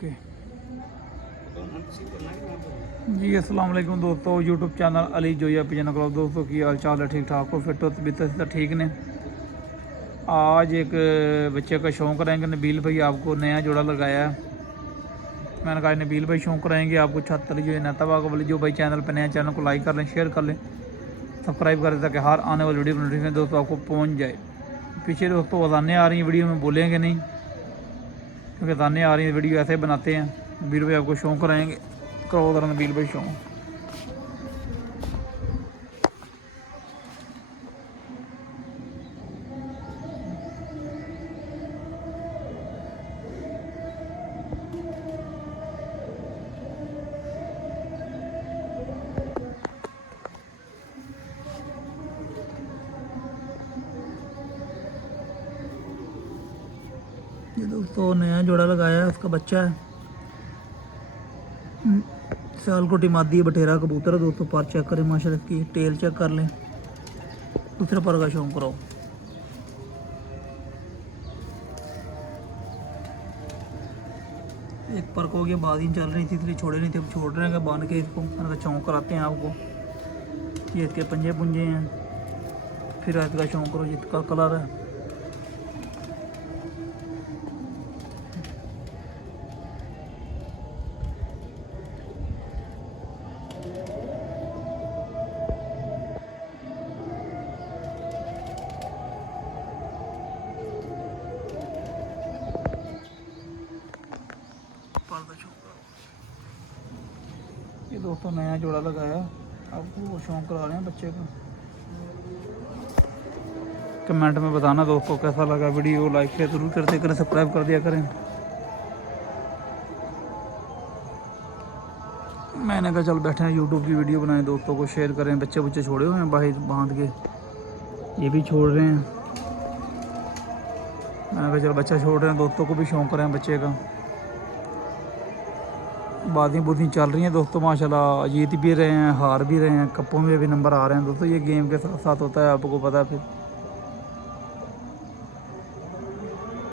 Okay जी, अस्सलाम वालेकुम दोस्तों। YouTube channel Ali Zoya pigeon club. दोस्तों की हाल चाल है? ठीक ठाक हो? फिट हो? तबीयत से ठीक ने? आज एक बच्चे का शौक़ कराएंगे। नबील भाई आपको नया जोड़ा लगाया है। मैंने कहा नबील भाई शौक़ कराएंगे आपको। छत अली जो है नता बाग वाली जो भाई चैनल पर नया, चैनल को लाइक कर लें, शेयर कर लें, सब्सक्राइब कर दें ताकि हर आने वाली वीडियो नोटिफिकेशन दोस्तों आपको पहुँच जाए। पीछे दोस्तों अजानें आ रही हैं, वीडियो में बोलेंगे नहीं क्योंकि अजानें आ रही हैं, वीडियो ऐसे बनाते हैं। नबील भाई आपको शौक़ कराएंगे, करो ज़रा नबील भाई शौक़। ये दोस्तों नया जोड़ा लगाया है, उसका बच्चा है। सियालकोटी मादी बटेरा कबूतर है दोस्तों। पर चेक करें माशाल्लाह, इसकी टेल चेक कर लें। दूसरे पर का शौक़ कराओ। एक पर को हो गया, बाजी चल रही थी इसलिए छोड़े नहीं थे, अब छोड़ रहे हैं बांध के इसको। मैंने कहा शौक़ कराते हैं आपको। ये इसके पंजे पुंजे हैं। फिर इसका शौक़ करो, जिसका कलर है। ये दोस्तों नया जोड़ा लगाया, आपको वो शौक़ करा रहे हैं बच्चे का। कमेंट में बताना दोस्तों कैसा लगा वीडियो। लाइक शेयर जरूर करते करें, सब्सक्राइब कर दिया करें। मैंने कहा चल बैठे हैं यूट्यूब की वीडियो बनाएं, दोस्तों को शेयर करें। बच्चे बच्चे छोड़े हुए हैं बाहर बांध के, ये भी छोड़ रहे हैं। मैंने कहा चल बच्चा छोड़ रहे हैं, दोस्तों को भी शौक़ करें बच्चे का। बातें बुतें चल रही हैं दोस्तों माशाल्लाह। जीत भी रहे हैं, हार भी रहे हैं, कपों में भी नंबर आ रहे हैं दोस्तों। ये गेम के साथ साथ होता है, आपको पता है। फिर